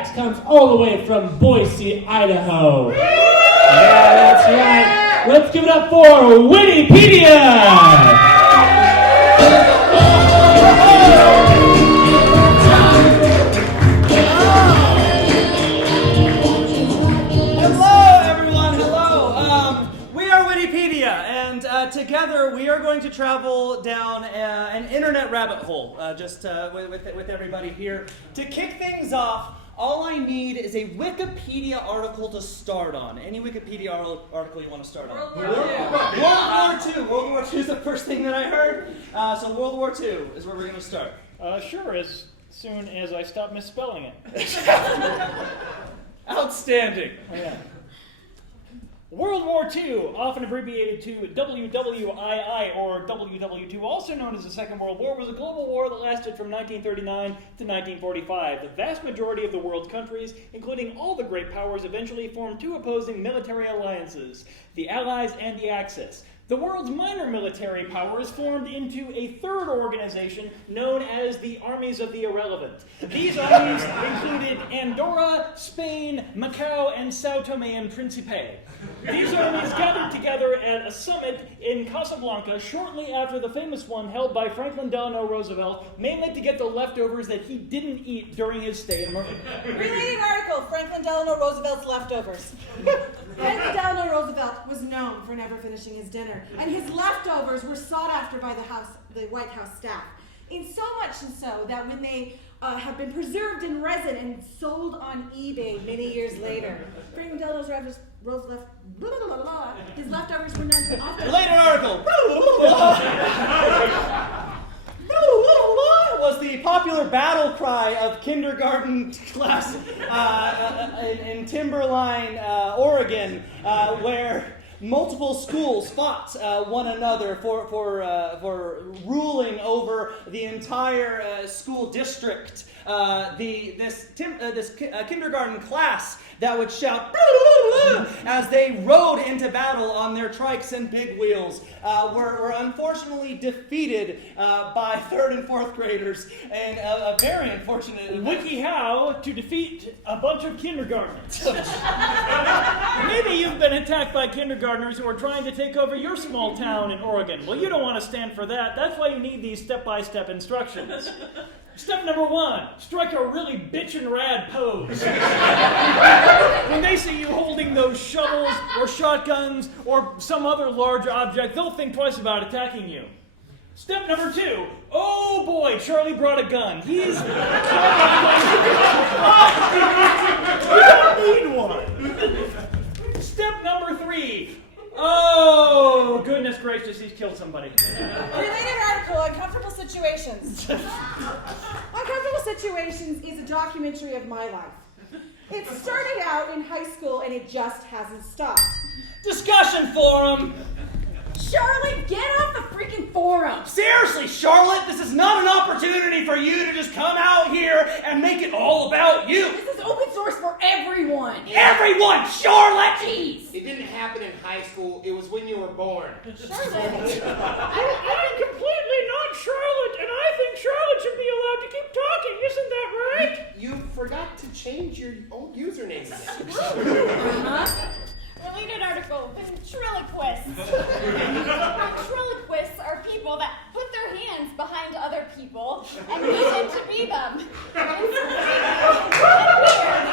next comes all the way from Boise, Idaho. Yeah, that's right. Let's give it up for Wittypedia! Together, we are going to travel down an internet rabbit hole, with everybody here. To kick things off, all I need is a Wikipedia article to start on. Any Wikipedia article you want to start on? World War II. World War II is the first thing that I heard. So World War II is where we're going to start. Sure, as soon as I stop misspelling it. Outstanding. Oh, yeah. World War II, often abbreviated to WWII or WW2, also known as the Second World War, was a global war that lasted from 1939 to 1945. The vast majority of the world's countries, including all the great powers, eventually formed two opposing military alliances, the Allies and the Axis. The world's minor military powers formed into a third organization known as the Armies of the Irrelevant. These armies included Andorra, Spain, Macau, and Sao Tome and Principe. These armies gathered together at a summit in Casablanca shortly after the famous one held by Franklin Delano Roosevelt, mainly to get the leftovers that he didn't eat during his stay in America. Related article, Franklin Delano Roosevelt's leftovers. Franklin Delano Roosevelt was known for never finishing his dinner, and his leftovers were sought after by the White House staff. In so much and so that when they have been preserved in resin and sold on eBay many years later, Franklin Delano Roosevelt, his leftovers were none often. Related article. Was the popular battle cry of kindergarten class in Timberline, Oregon, where multiple schools fought one another for ruling over the entire school district. This kindergarten class that would shout as they rode into battle on their trikes and big wheels were unfortunately defeated by third and fourth graders, and a very unfortunate WikiHow to defeat a bunch of kindergartners. Maybe you've been attacked by kindergartners who are trying to take over your small town in Oregon. Well, you don't want to stand for that. That's why you need these step-by-step instructions. Step number 1, strike a really bitchin' rad pose. When they see you holding those shovels or shotguns or some other large object, they'll think twice about attacking you. Step number 2, oh boy, Charlie brought a gun. You don't need one. Step number 3, oh, goodness gracious, he's killed somebody. Related article, Uncomfortable Situations. Uncomfortable Situations is a documentary of my life. It started out in high school and it just hasn't stopped. discussion forum. Charlotte, get off the freaking forum! Seriously, Charlotte, this is not an opportunity for you to just come out here and make it all about you. This is open source for everyone. Everyone, Charlotte! Jeez. It didn't happen in high school. It was when you were born. Charlotte. I'm completely not Charlotte, and I think Charlotte should be allowed to keep talking. Isn't that right? You forgot to change your old username. Related article, ventriloquists. Ventriloquists are people that put their hands behind other people and pretend to be them. It's creepy and weird,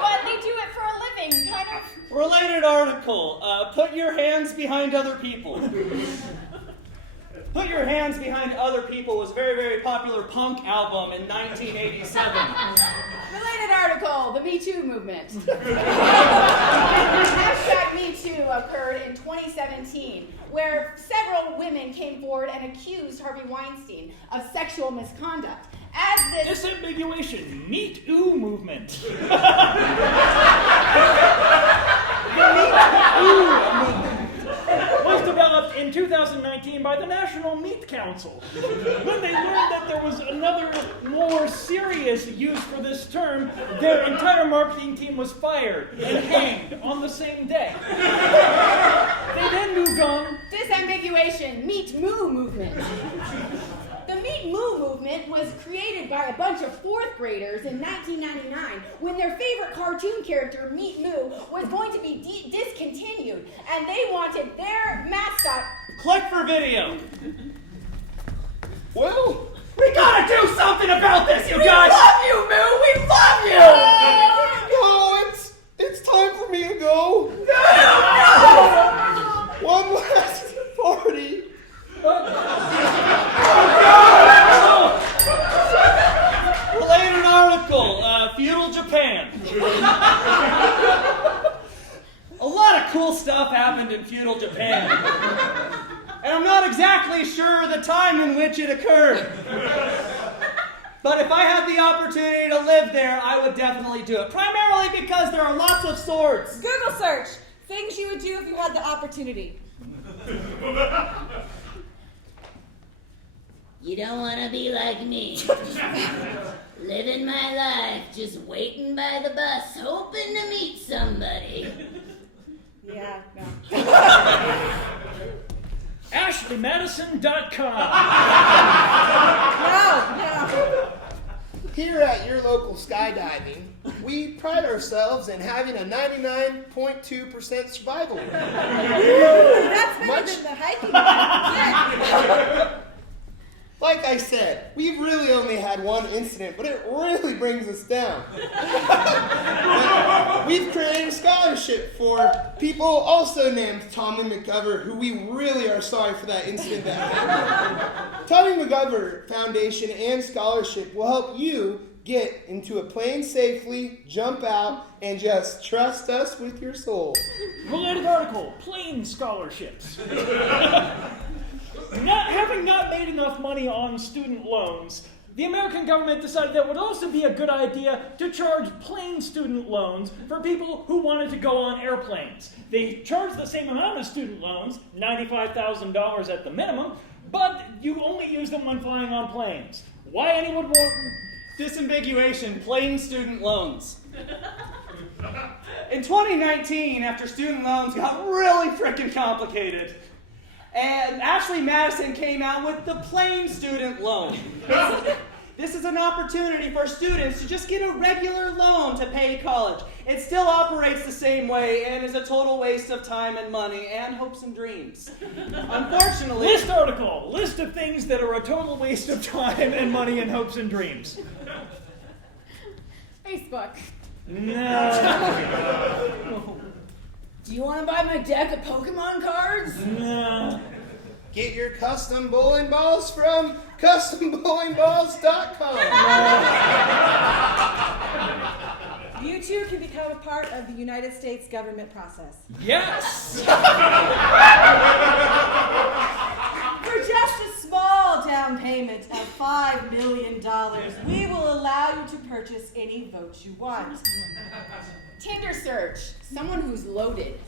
but they do it for a living, kind of. Related article, put your hands behind other people. Put Your Hands Behind Other People was a very, very popular punk album in 1987. Related article, the Me Too movement. #MeToo occurred in 2017, where several women came forward and accused Harvey Weinstein of sexual misconduct. As this Disambiguation, Me Too movement. Was developed in 2019 by the National Meat Council. When they learned that there was another more serious use for this term, their entire marketing team was fired and hanged on the same day. They then moved on. disambiguation, Meat Moo movement. The Meat Moo movement was created by a bunch of fourth graders in 1999 when their favorite cartoon character, Meat Moo, was going to be discontinued, and they wanted their mascot. Click for video. Well, We gotta do something about this, you guys! love you, Moo! We love you! no, it's time for me to go. One last party. Related article, feudal Japan. A lot of cool stuff happened in feudal Japan. And I'm not exactly sure the time in which it occurred. But if I had the opportunity to live there, I would definitely do it. Primarily because there are lots of swords. Google search. Things you would do if you had the opportunity. You don't want to be like me. Living my life, just waiting by the bus, hoping to meet somebody. Yeah, no. AshleyMadison.com. No. Here at your local skydiving, we pride ourselves in having a 99.2% survival rate. That's better Much- than the hiking. Yeah. Like I said, we've really only had one incident, but it really brings us down. We've created a scholarship for people also named Tommy McGovern, who we really are sorry for that incident that happened. Tommy McGovern Foundation and Scholarship will help you get into a plane safely, jump out, and just trust us with your soul. Related article, plane scholarships. Having not made enough money on student loans, the American government decided that it would also be a good idea to charge plane student loans for people who wanted to go on airplanes. They charge the same amount as student loans, $95,000 at the minimum, but you only use them when flying on planes. Why anyone would... Disambiguation, plane student loans. In 2019, after student loans got really freaking complicated, and Ashley Madison came out with the plain student loan. This is an opportunity for students to just get a regular loan to pay college. It still operates the same way and is a total waste of time and money and hopes and dreams. Unfortunately... List article, list of things that are a total waste of time and money and hopes and dreams. Facebook. No. Do you want to buy my deck of Pokemon cards? No. Get your custom bowling balls from custombowlingballs.com. You too can become a part of the United States government process. Yes. For just a small down payment of $5 million, we will allow you to purchase any vote you want. Tinder search. Someone who's loaded.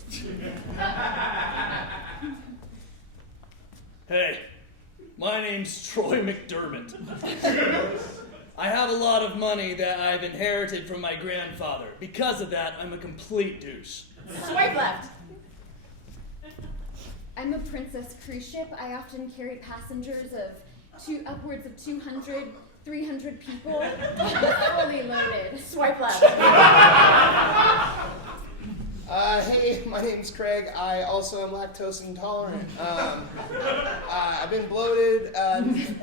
Hey, my name's Troy McDermott. I have a lot of money that I've inherited from my grandfather. Because of that, I'm a complete douche. Swipe left. I'm a princess cruise ship. I often carry passengers of upwards of 200, 300 people. Fully loaded. Swipe left. Hey, my name's Craig. I also am lactose intolerant. I've been bloated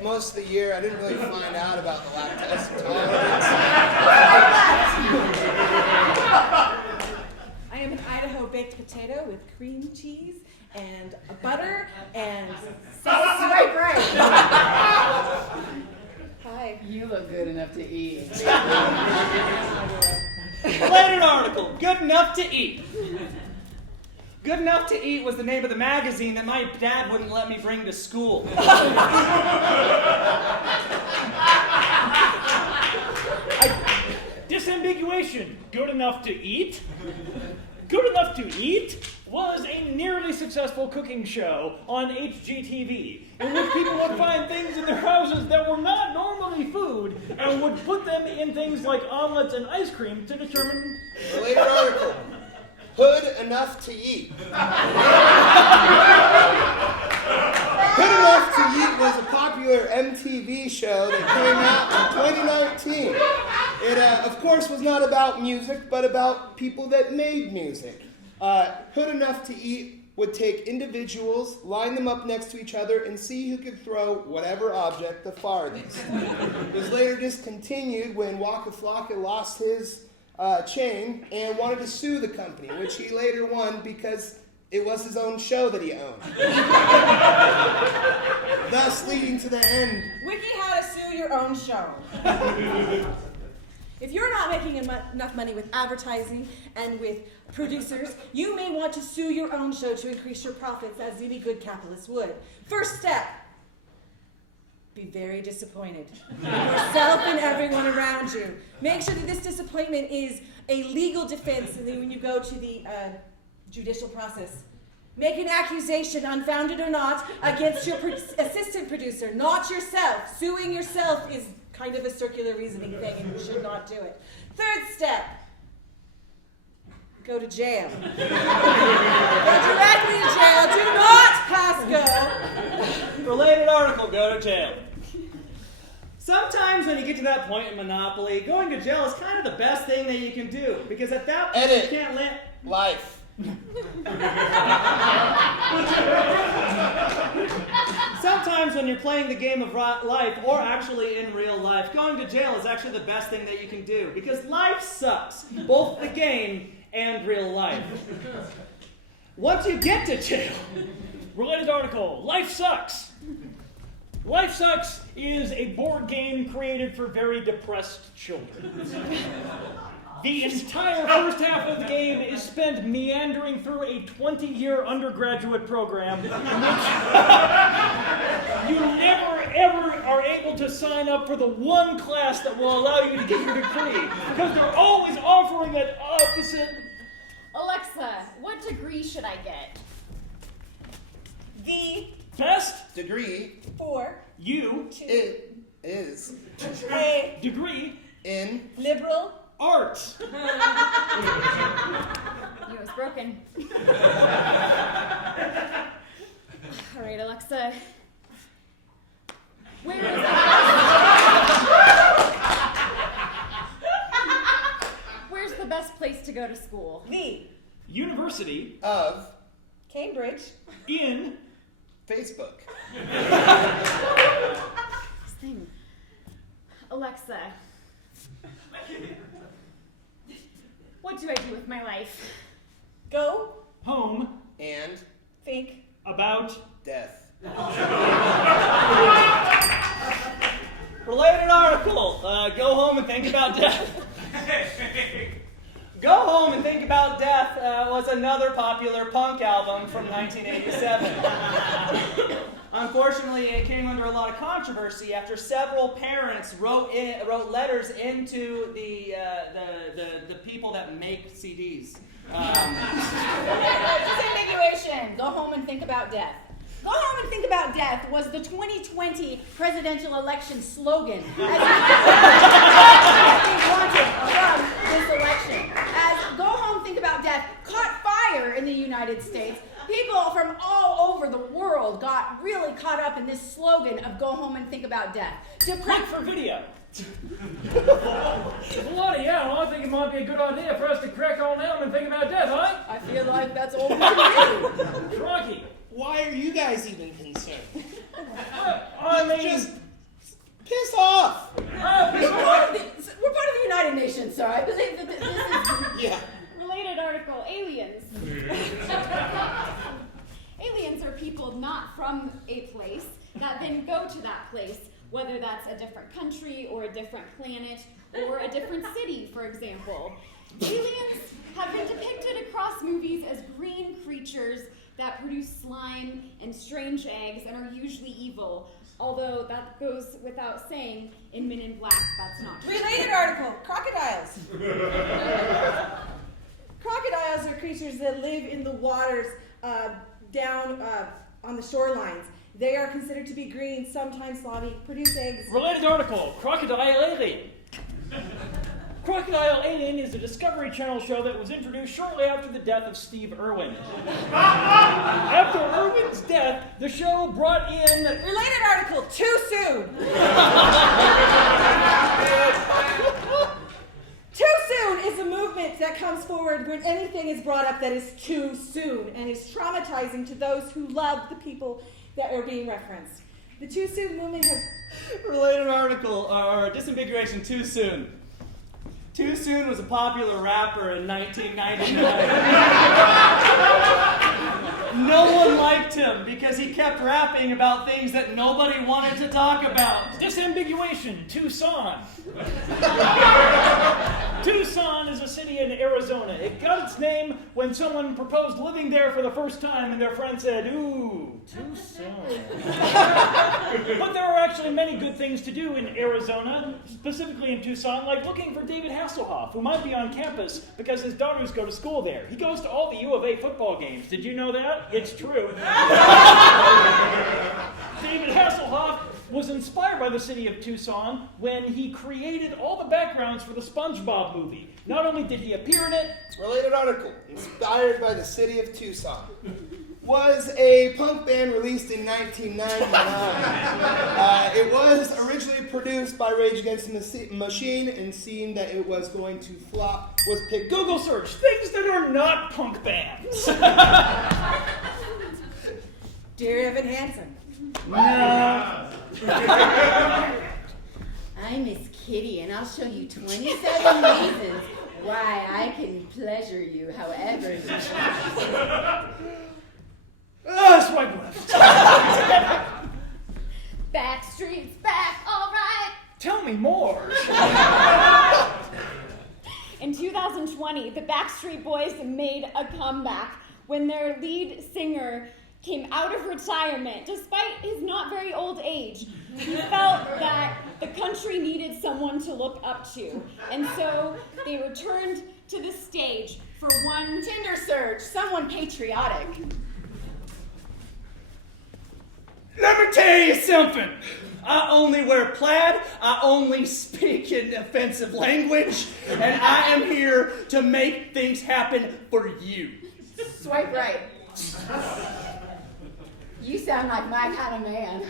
most of the year. I didn't really find out about the lactose intolerance. I am an Idaho baked potato with cream cheese and butter and Swipe right. Hi. You look good enough to eat. Related article, Good Enough to Eat. Good Enough to Eat was the name of the magazine that my dad wouldn't let me bring to school. Disambiguation. Good enough to eat? Good Enough to Eat was a nearly successful cooking show on HGTV in which people would find things in their houses that were not normally food and would put them in things like omelets and ice cream to determine... Related article. Hood Enough to Eat. Hood Enough to Eat was a popular MTV show that came out in 2019. It, of course, was not about music, but about people that made music. Hood Enough to Eat would take individuals, line them up next to each other, and see who could throw whatever object the farthest. It was later discontinued when Waka Flocka lost his chain and wanted to sue the company, which he later won because it was his own show that he owned. Thus leading to the end. Wiki how to sue your own show. If you're not making enough money with advertising and with producers, you may want to sue your own show to increase your profits, as any good capitalist would. First step, be very disappointed in yourself and everyone around you. Make sure that this disappointment is a legal defense, and then when you go to the judicial process, make an accusation, unfounded or not, against your assistant producer, not yourself. Suing yourself is kind of a circular reasoning thing, and you should not do it. Third step, go to jail. Go directly to jail. Do not pass go. Related article, go to jail. Sometimes when you get to that point in Monopoly, going to jail is kind of the best thing that you can do, because at that point Edit. you can't let... Life. Sometimes when you're playing the game of life, or actually in real life, going to jail is actually the best thing that you can do, because life sucks, both the game and real life. Once you get to jail... Related article, Life Sucks. Life Sucks is a board game created for very depressed children. The entire first half of the game is spent meandering through a 20-year undergraduate program in which you never, ever are able to sign up for the one class that will allow you to get your degree, because they're always offering that opposite. Alexa, what degree should I get? The Best Degree for you it is a degree in liberal arts. You was broken. All right, Alexa. Where's the best place to go to school? the University of Cambridge in Facebook. This thing. Alexa. What do I do with my life? go home And think about death. Related article, go home and think about death. Go Home and Think About Death was another popular punk album from 1987. Unfortunately, it came under a lot of controversy after several parents wrote letters into the people that make CDs. Disambiguation. Go home and think about death. Go home and think about death was the 2020 presidential election slogan as wanted from this election. As Go Home, Think About Death caught fire in the United States, people from all over the world got really caught up in this slogan of Go Home and Think About Death. Click for video. Bloody hell, I think it might be a good idea for us to crack on down and think about death, huh? I feel like that's all we can do. Crikey. Why are you guys even concerned? I mean, Just piss off. We're part of the United Nations, sir. I believe that this is... Yeah. Related article, aliens. Aliens are people not from a place that then go to that place, whether that's a different country or a different planet or a different city, for example. Aliens have been depicted across movies as green creatures that produce slime and strange eggs and are usually evil. Although that goes without saying, in Men in Black, that's not true. related article crocodiles. Crocodiles are creatures that live in the waters down on the shorelines. They are considered to be green, sometimes slimy, produce eggs. related article, Crocodile Alien. Crocodile Alien is a Discovery Channel show that was introduced shortly after the death of Steve Irwin. After Irwin's death, the show brought in... Related article, too soon. movement that comes forward when anything is brought up that is too soon and is traumatizing to those who love the people that are being referenced. The Too Soon movement has... Related article, or disambiguation, Too Soon. Too Soon was a popular rapper in 1999. No one liked him because he kept rapping about things that nobody wanted to talk about. Disambiguation, Tucson. Tucson is a city in Arizona. It got its name when someone proposed living there for the first time and their friend said, ooh, Tucson. But there are actually many good things to do in Arizona, specifically in Tucson, like looking for David Hasselhoff, who might be on campus because his daughters go to school there. He goes to all the U of A football games. Did you know that? It's true. David Hasselhoff was inspired by the city of Tucson when he created all the backgrounds for the SpongeBob movie. Not only did he appear in it... Related article, inspired by the city of Tucson. Was a punk band released in 1999. It was originally produced by Rage Against the Machine, and seeing that it was going to flop, was picked... Google search things that are not punk bands. Dear Evan Hansen. No. I'm Miss Kitty, and I'll show you 27 reasons why I can pleasure you however you choose. Swipe left. Backstreet's back, all right. Tell me more. In 2020, the Backstreet Boys made a comeback when their lead singer came out of retirement despite his not very old age. He felt that the country needed someone to look up to, and so they returned to the stage for one Tinder search, someone patriotic. Let me tell you something. I only wear plaid, I only speak in offensive language, and I am here to make things happen for you. Swipe right. You sound like my kind of man.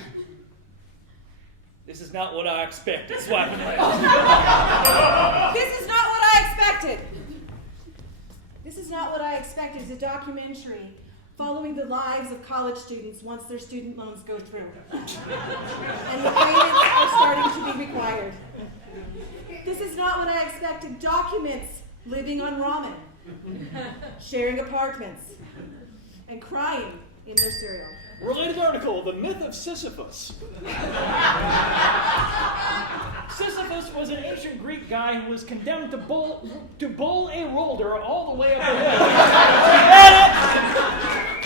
This is not what I expected. Swiping right. This is not what I expected. This is not what I expected. It's a documentary following the lives of college students once their student loans go through. And the payments are starting to be required. This is not what I expected. Documents living on ramen, sharing apartments, and crying in their cereal. Related article, The Myth of Sisyphus. Sisyphus was an ancient Greek guy who was condemned to bowl a roller all the way up a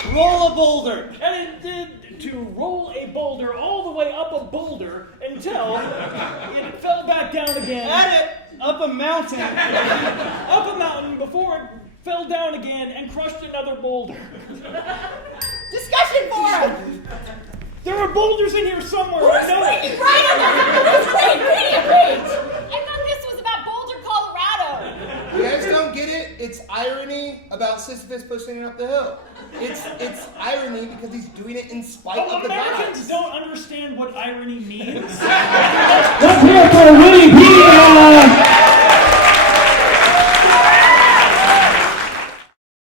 hill. Roll a boulder. And it did to roll a boulder all the way up a boulder until it fell back down again. Up a mountain. Up a mountain before it fell down again and crushed another boulder. Discussion forum! There are boulders in here somewhere. Who's reading Read! I thought this was about Boulder, Colorado. You guys don't get it? It's irony about Sisyphus pushing it up the hill. It's irony because he's doing it in spite of the Americans gods. don't understand what irony means. Let's hear it for Wittypedia!